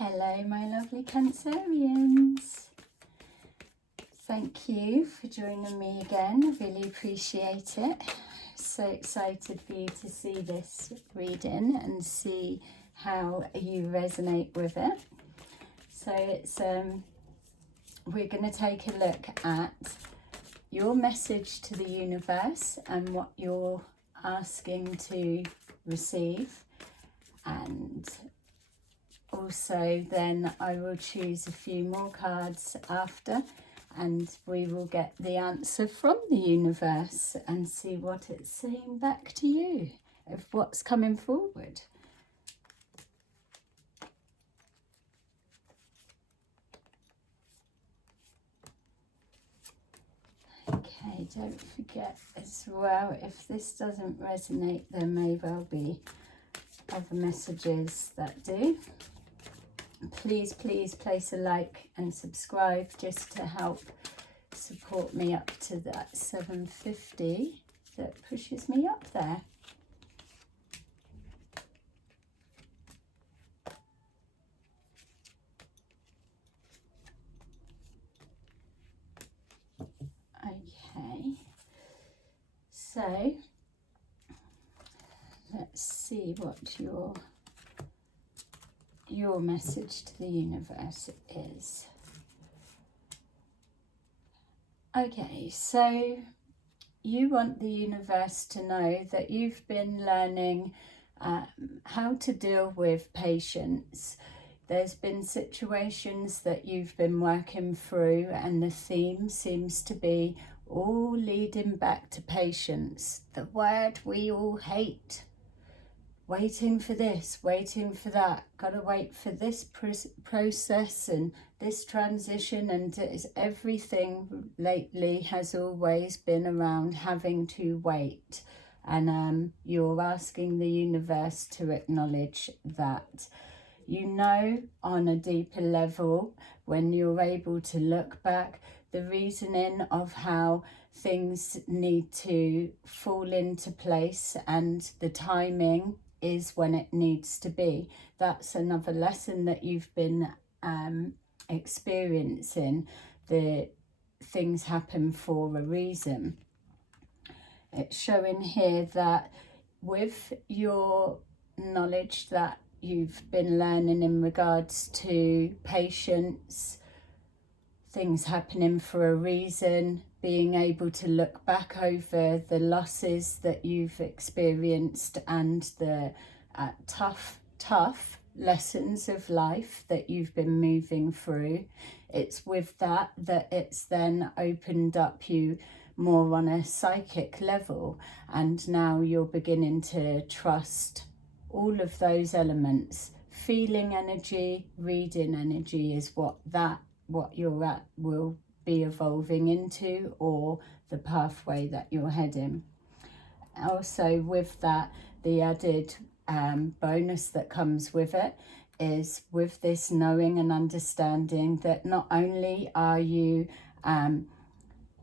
Hello my lovely Cancerians. Thank you for joining me again. I really appreciate it. So excited for you to see this reading and see how you resonate with it. So it's we're going to take a look at your message to the universe and what you're asking to receive, and also then I will choose a few more cards after and we will get the answer from the universe and see what it's saying back to you of what's coming forward. Okay, don't forget as well, if this doesn't resonate, there may well be other messages that do. Please place a like and subscribe just to help support me up to that 750 that pushes me up there. Okay, so let's see what your message to the universe is. Okay, so you want the universe to know that you've been learning how to deal with patience. There's been situations that you've been working through and the theme seems to be all leading back to patience, the word we all hate. Waiting for this, waiting for that, gotta wait for this process and this transition, and everything lately has always been around having to wait. And you're asking the universe to acknowledge that. You know, on a deeper level, when you're able to look back, the reasoning of how things need to fall into place and the timing is when it needs to be. That's another lesson that you've been experiencing. The things happen for a reason. It's showing here that with your knowledge that you've been learning in regards to patience, things happening for a reason, being able to look back over the losses that you've experienced and the tough lessons of life that you've been moving through. It's with that it's then opened up you more on a psychic level, and now you're beginning to trust all of those elements. Feeling energy, reading energy is what you're at will be evolving into, or the pathway that you're heading. Also with that, the added bonus that comes with it is with this knowing and understanding that not only are you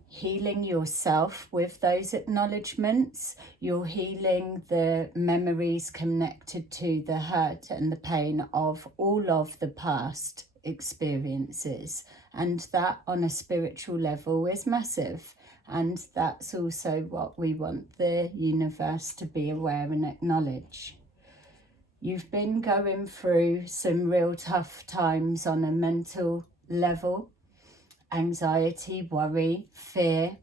healing yourself with those acknowledgements, you're healing the memories connected to the hurt and the pain of all of the past experiences, and that on a spiritual level is massive. And that's also what we want the universe to be aware and acknowledge. You've been going through some real tough times on a mental level. Anxiety, worry, fear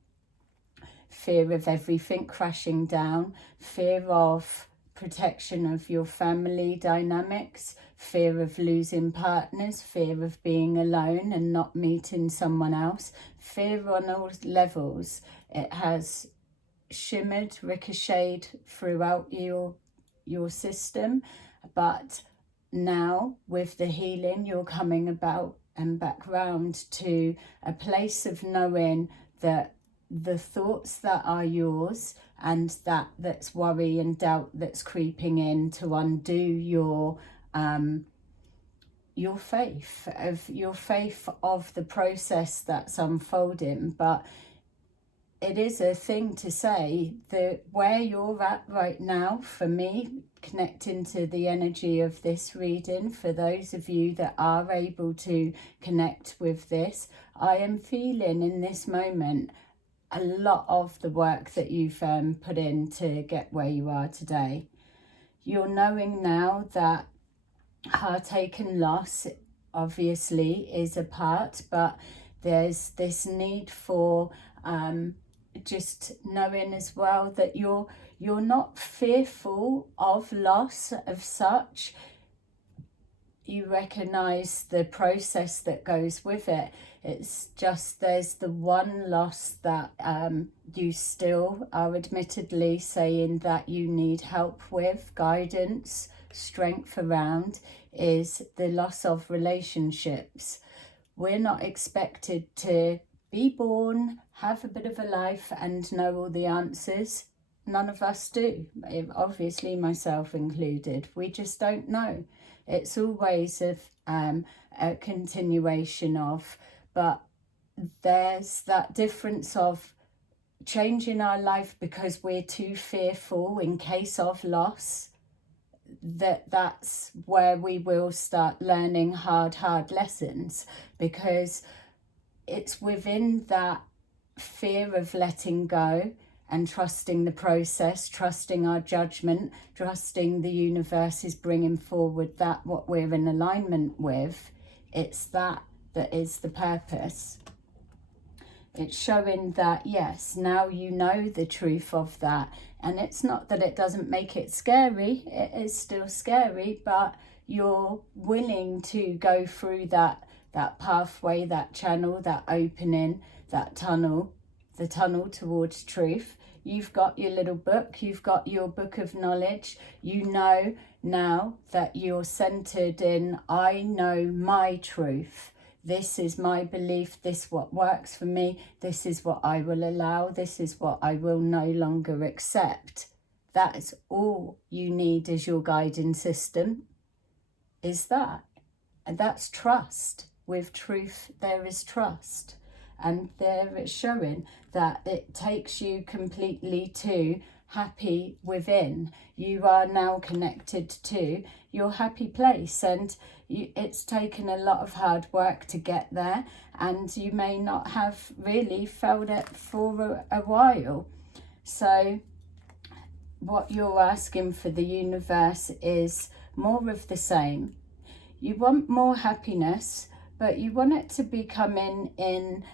of everything crashing down, fear of protection of your family dynamics, fear of losing partners, fear of being alone and not meeting someone else, fear on all levels. It has shimmered, ricocheted throughout your system, but now with the healing, you're coming about and back round to a place of knowing that the thoughts that are yours and that's worry and doubt that's creeping in to undo your faith of the process that's unfolding. But it is a thing to say that where you're at right now, for me, connecting to the energy of this reading, for those of you that are able to connect with this, I am feeling in this moment a lot of the work that you've put in to get where you are today. You're knowing now that heartache and loss obviously is a part, but there's this need for just knowing as well that you're not fearful of loss of such. You recognize the process that goes with it. It's just there's the one loss that you still are admittedly saying that you need help with, guidance, strength around, is the loss of relationships. We're not expected to be born, have a bit of a life and know all the answers. None of us do, obviously myself included. We just don't know. It's always a continuation of, but there's that difference of changing our life because we're too fearful in case of loss. That's where we will start learning hard lessons, because it's within that fear of letting go and trusting the process, trusting our judgment, trusting the universe is bringing forward that what we're in alignment with. It's that is the purpose. It's showing that, yes, now you know the truth of that. And it's not that it doesn't make it scary. It is still scary, but you're willing to go through that pathway, that channel, that opening, that tunnel, the tunnel towards truth. You've got your little book, you've got your book of knowledge. You know now that you're centered in, I know my truth. This is my belief, this is what works for me, this is what I will allow, this is what I will no longer accept. That is all you need as your guiding system, is that. And that's trust. With truth, there is trust. And there it's showing that it takes you completely to happy within. You are now connected to your happy place, and it's taken a lot of hard work to get there, and you may not have really felt it for a while. So what you're asking for the universe is more of the same. You want more happiness, but you want it to be coming in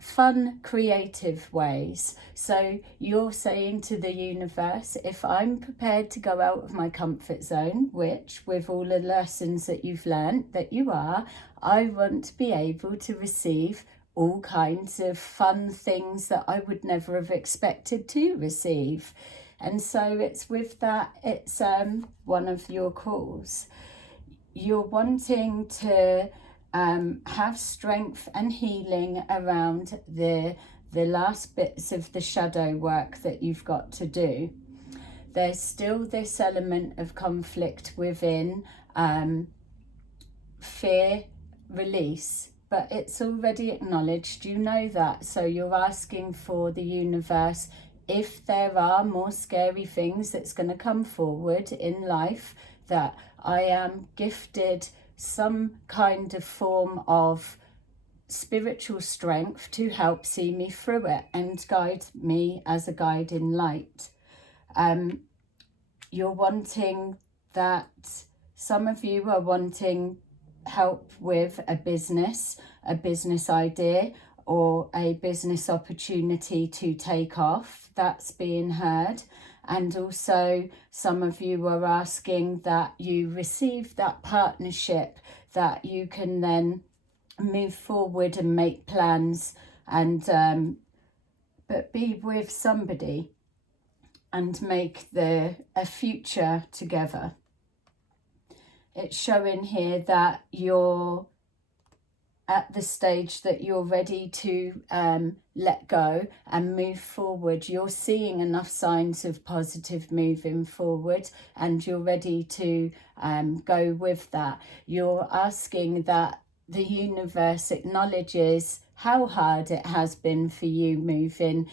fun, creative ways. So you're saying to the universe, if I'm prepared to go out of my comfort zone, which with all the lessons that you've learned that you are, I want to be able to receive all kinds of fun things that I would never have expected to receive. And so it's with that, it's one of your calls. You're wanting to have strength and healing around the last bits of the shadow work that you've got to do. There's still this element of conflict within fear, release, but it's already acknowledged. You know that. So you're asking for the universe, if there are more scary things that's going to come forward in life, that I am gifted some kind of form of spiritual strength to help see me through it and guide me as a guiding light. You're wanting that, some of you are wanting help with a business idea or a business opportunity to take off. That's being heard. And also some of you are asking that you receive that partnership, that you can then move forward and make plans and but be with somebody and make a future together. It's showing here that you're at the stage that you're ready to let go and move forward. You're seeing enough signs of positive moving forward, and you're ready to go with that. You're asking that the universe acknowledges how hard it has been for you moving,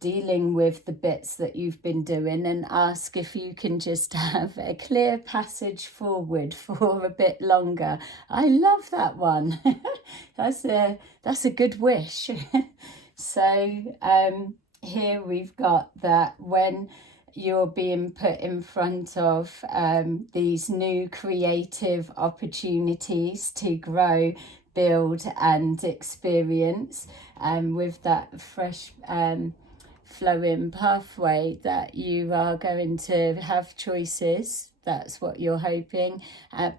dealing with the bits that you've been doing, and ask if you can just have a clear passage forward for a bit longer. I love that one. That's a good wish. So here we've got that when you're being put in front of these new creative opportunities to grow, build and experience, with that fresh flowing pathway, that you are going to have choices. That's what you're hoping,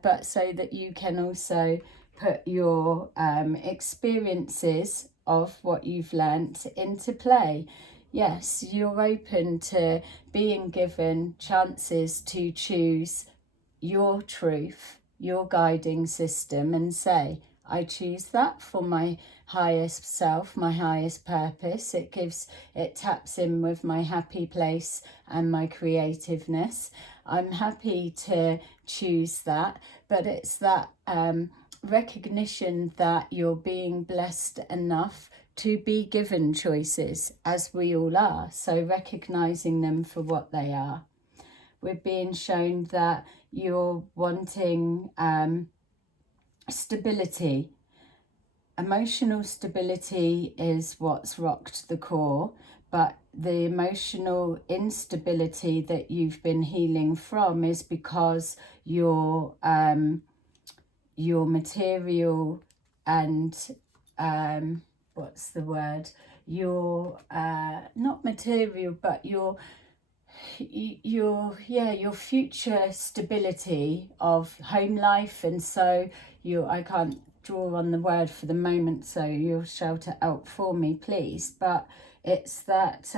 but so that you can also put your experiences of what you've learnt into play. Yes, you're open to being given chances to choose your truth, your guiding system, and say, I choose that for my highest self, my highest purpose. It taps in with my happy place and my creativeness. I'm happy to choose that, but it's that recognition that you're being blessed enough to be given choices, as we all are. So recognizing them for what they are. We're being shown that you're wanting stability. Emotional stability is what's rocked the core, but the emotional instability that you've been healing from is because your material and what's the word? Your not material, but your future stability of home life. And so I can't draw on the word for the moment, so you'll shout it out for me, please. But it's that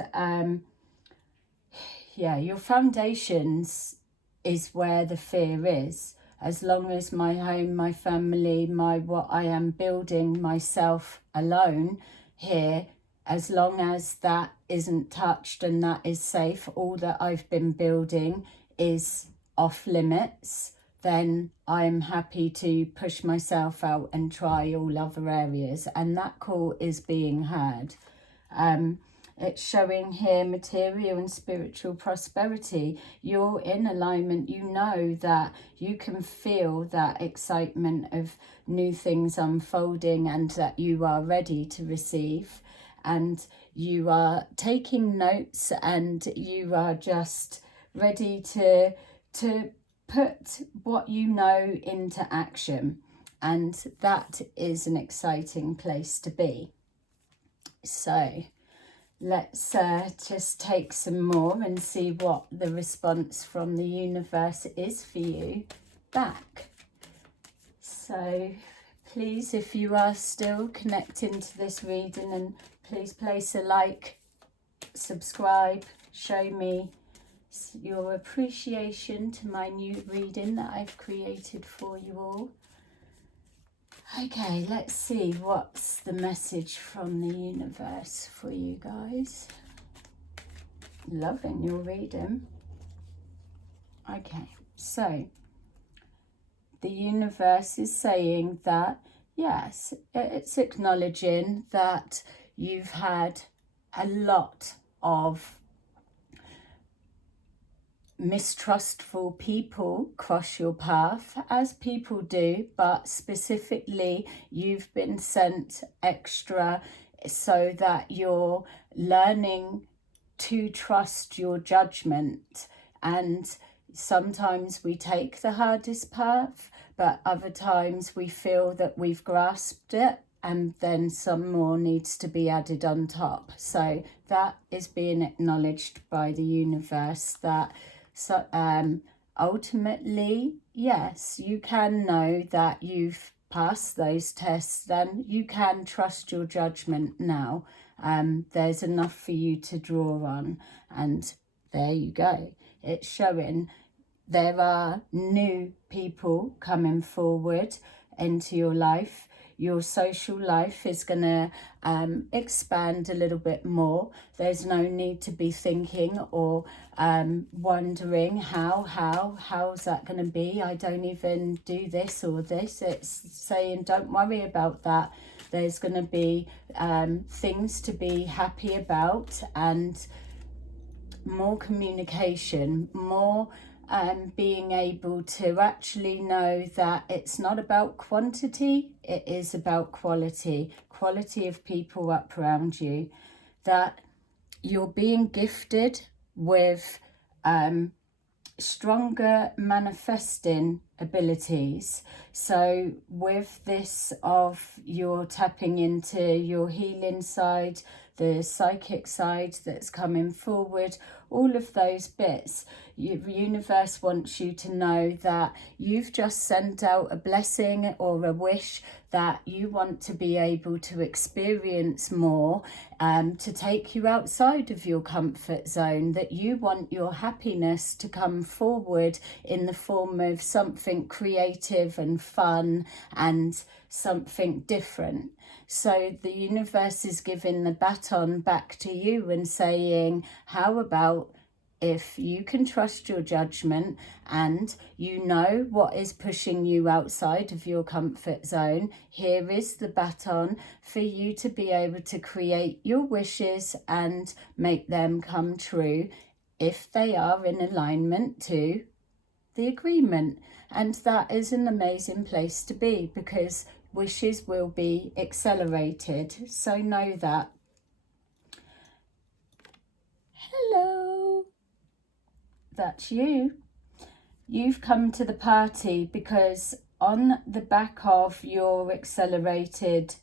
your foundations is where the fear is. As long as my home, my family, what I am building myself alone here, as long as that isn't touched and that is safe, all that I've been building is off limits, then I'm happy to push myself out and try all other areas. And that call is being heard. It's showing here material and spiritual prosperity. You're in alignment. You know that you can feel that excitement of new things unfolding, and that you are ready to receive. And you are taking notes, and you are just ready to put what you know into action. And that is an exciting place to be. So let's just take some more and see what the response from the universe is for you back. So please, if you are still connecting to this reading, and please place a like, subscribe, show me your appreciation to my new reading that I've created for you all. Okay, let's see what's the message from the universe for you guys. Loving your reading. Okay, so the universe is saying that, yes, it's acknowledging that you've had a lot of mistrustful people cross your path, as people do, but specifically you've been sent extra so that you're learning to trust your judgment. And sometimes we take the hardest path, but other times we feel that we've grasped it, and then some more needs to be added on top. So that is being acknowledged by the universe, that ultimately, yes, you can know that you've passed those tests, then you can trust your judgment now. There's enough for you to draw on, and there you go. It's showing there are new people coming forward into your life. Your social life is going to expand a little bit more. There's no need to be thinking or wondering how's that going to be? I don't even do this or this. It's saying don't worry about that. There's going to be things to be happy about, and more communication, more being able to actually know that it's not about quantity, it is about quality of people up around you, that you're being gifted with stronger manifesting abilities. So with this of your tapping into your healing side, the psychic side that's coming forward, all of those bits, the universe wants you to know that you've just sent out a blessing or a wish that you want to be able to experience more, to take you outside of your comfort zone, that you want your happiness to come forward in the form of something creative and fun and something different. So the universe is giving the baton back to you and saying, how about if you can trust your judgment and you know what is pushing you outside of your comfort zone, here is the baton for you to be able to create your wishes and make them come true if they are in alignment to the agreement. And that is an amazing place to be, because wishes will be accelerated. So know that. Hello. That's you. You've come to the party because on the back of your accelerated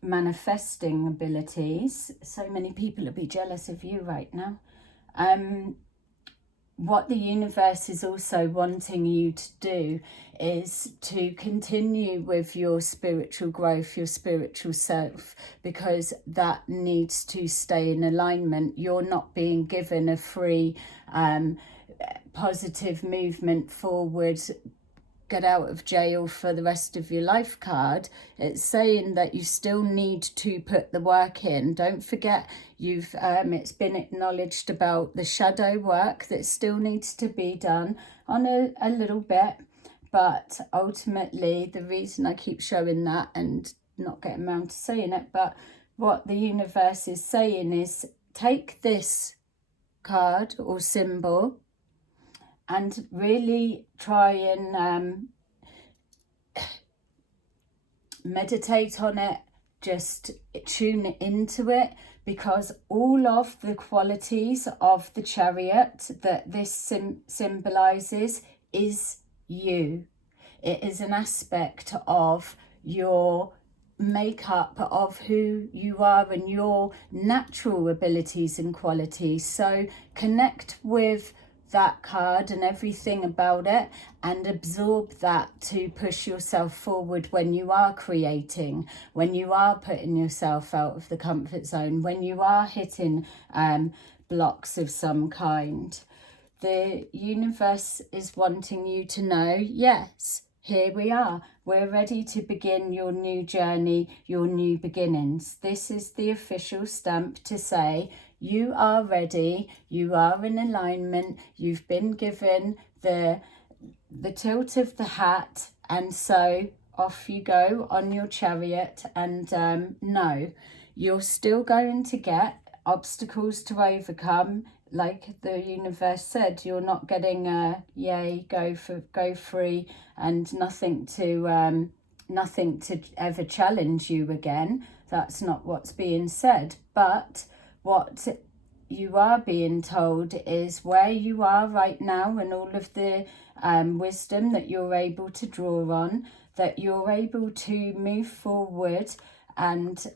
manifesting abilities, so many people will be jealous of you right now. What the universe is also wanting you to do is to continue with your spiritual growth, your spiritual self, because that needs to stay in alignment. You're not being given a free positive movement forward, get out of jail for the rest of your life card. It's saying that you still need to put the work in. Don't forget, you've it's been acknowledged about the shadow work that still needs to be done on a little bit. But ultimately, the reason I keep showing that and not getting around to saying it, but what the universe is saying is, take this card or symbol and really try and meditate on it, just tune into it, because all of the qualities of the Chariot that this symbolizes is you. It is an aspect of your makeup of who you are and your natural abilities and qualities. So connect with that card and everything about it and absorb that to push yourself forward when you are creating, when you are putting yourself out of the comfort zone, when you are hitting blocks of some kind. The universe is wanting you to know, yes, here we are. We're ready to begin your new journey, your new beginnings. This is the official stamp to say you are ready, you are in alignment, you've been given the tilt of the hat, and so off you go on your chariot. And no, you're still going to get obstacles to overcome. Like the universe said, you're not getting a yay, go free, and nothing to ever challenge you again. That's not what's being said. But what you are being told is where you are right now and all of the wisdom that you're able to draw on, that you're able to move forward and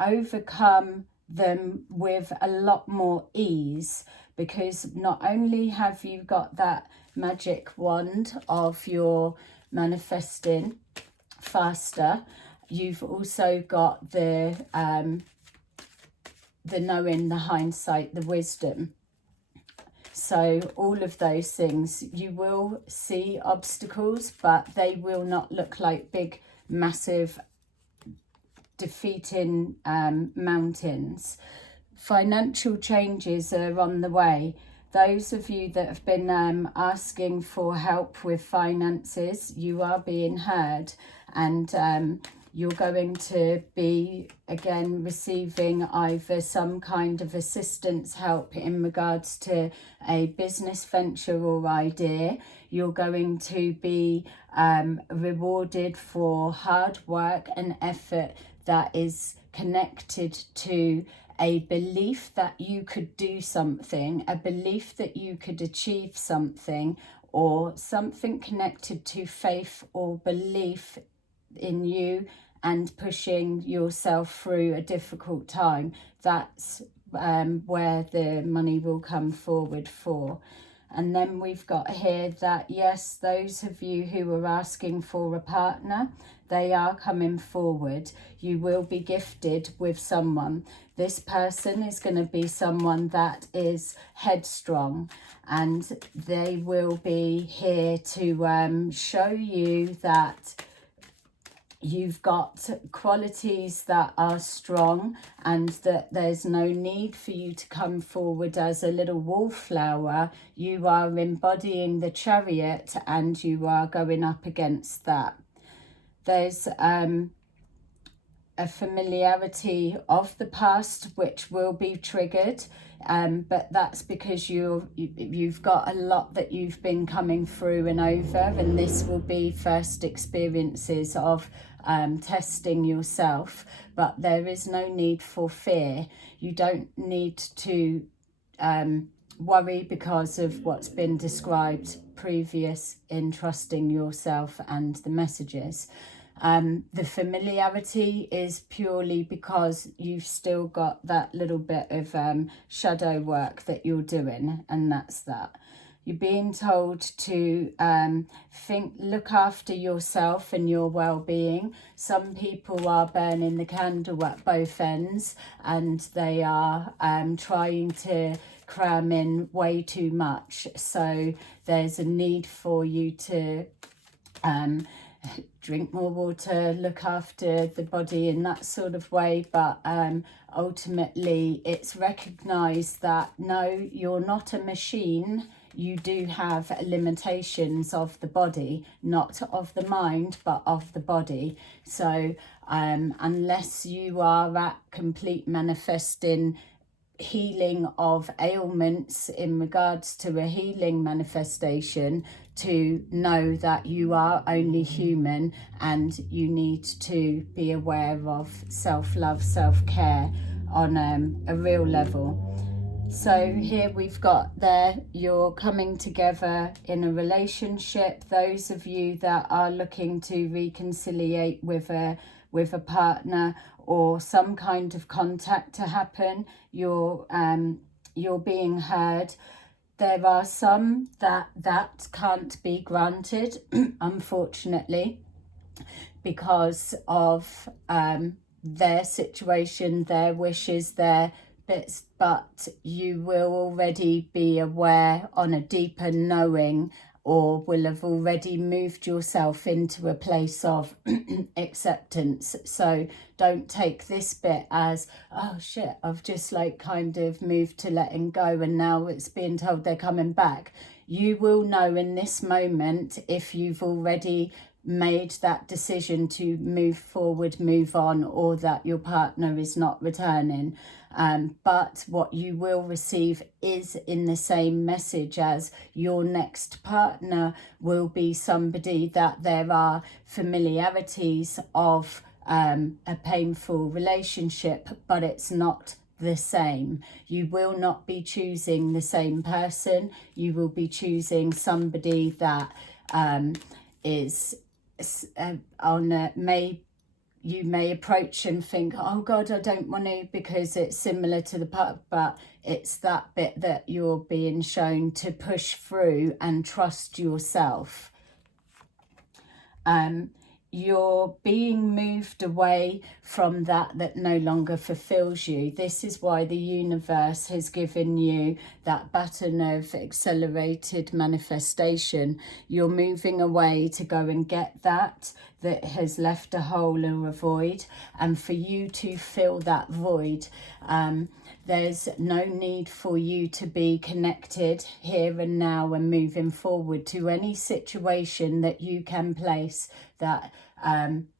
overcome them with a lot more ease, because not only have you got that magic wand of your manifesting faster, you've also got the knowing, the hindsight, the wisdom. So all of those things, you will see obstacles, but they will not look like big, massive, defeating mountains. Financial changes are on the way. Those of you that have been asking for help with finances, you are being heard, and you're going to be again receiving either some kind of assistance help in regards to a business venture or idea. You're going to be rewarded for hard work and effort that is connected to a belief that you could do something, a belief that you could achieve something, or something connected to faith or belief in you and pushing yourself through a difficult time. That's where the money will come forward for. And then we've got here that, yes, those of you who are asking for a partner, they are coming forward. You will be gifted with someone. This person is going to be someone that is headstrong, and they will be here to show you that you've got qualities that are strong, and that there's no need for you to come forward as a little wallflower. You are embodying the chariot, and you are going up against that. There's a familiarity of the past which will be triggered, but that's because you've got a lot that you've been coming through and over, and this will be first experiences of testing yourself. But there is no need for fear. You don't need to worry because of what's been described previous in trusting yourself and the messages. The familiarity is purely because you've still got that little bit of shadow work that you're doing, and that's that. You're being told to look after yourself and your well-being. Some people are burning the candle at both ends, and they are trying to cram in way too much. So there's a need for you to drink more water, look after the body in that sort of way, but ultimately it's recognized that no, you're not a machine. You do have limitations of the body, not of the mind, but of the body. So unless you are at complete manifesting healing of ailments in regards to a healing manifestation, to know that you are only human, and you need to be aware of self-love, self-care on a real level. So here we've got there, you're coming together in a relationship. Those of you that are looking to reconciliate with a partner, or some kind of contact to happen, you're being heard. There are some that can't be granted, unfortunately, because of their situation, their wishes, their bits, but you will already be aware on a deeper knowing, or will have already moved yourself into a place of acceptance. So don't take this bit as, oh shit, I've just like kind of moved to letting go and now it's being told they're coming back. You will know in this moment if you've already made that decision to move forward, move on, or that your partner is not returning. But what you will receive is in the same message as your next partner will be somebody that there are familiarities of a painful relationship, but it's not the same. You will not be choosing the same person. You will be choosing somebody that is you may approach and think, oh God, I don't want to, because it's similar to the part, but it's that bit that you're being shown to push through and trust yourself. you're being moved away from that no longer fulfills you. This is why the universe has given you that button of accelerated manifestation. You're moving away to go and get that has left a hole or a void, and for you to fill that void, there's no need for you to be connected here and now and moving forward to any situation that you can place that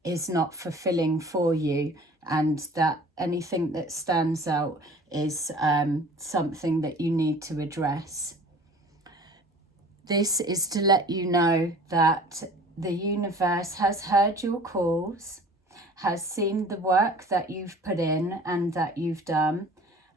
is not fulfilling for you, and that anything that stands out is something that you need to address. This is to let you know that the universe has heard your calls, has seen the work that you've put in and that you've done,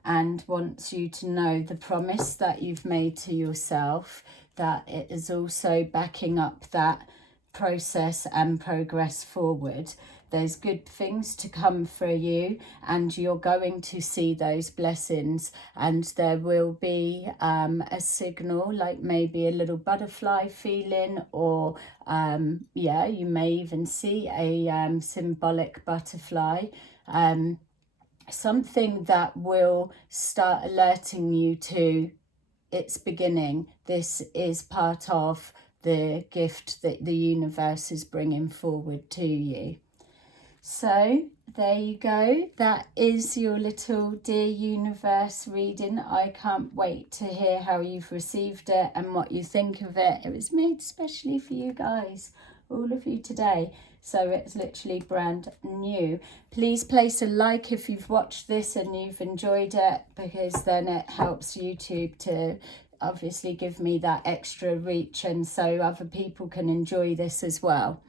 and wants you to know the promise that you've made to yourself, that it is also backing up that process and progress forward. There's good things to come for you, and you're going to see those blessings, and there will be a signal, like maybe a little butterfly feeling, or yeah, you may even see a symbolic butterfly, something that will start alerting you to its beginning. This is part of the gift that the universe is bringing forward to you. So there you go. That is your little Dear Universe reading. I can't wait to hear how you've received it and what you think of it. It was made especially for you guys, all of you today. So it's literally brand new. Please place a like if you've watched this and you've enjoyed it, because then it helps YouTube to obviously give me that extra reach, and so other people can enjoy this as well.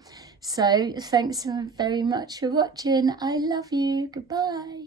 So thanks very much for watching. I love you. Goodbye.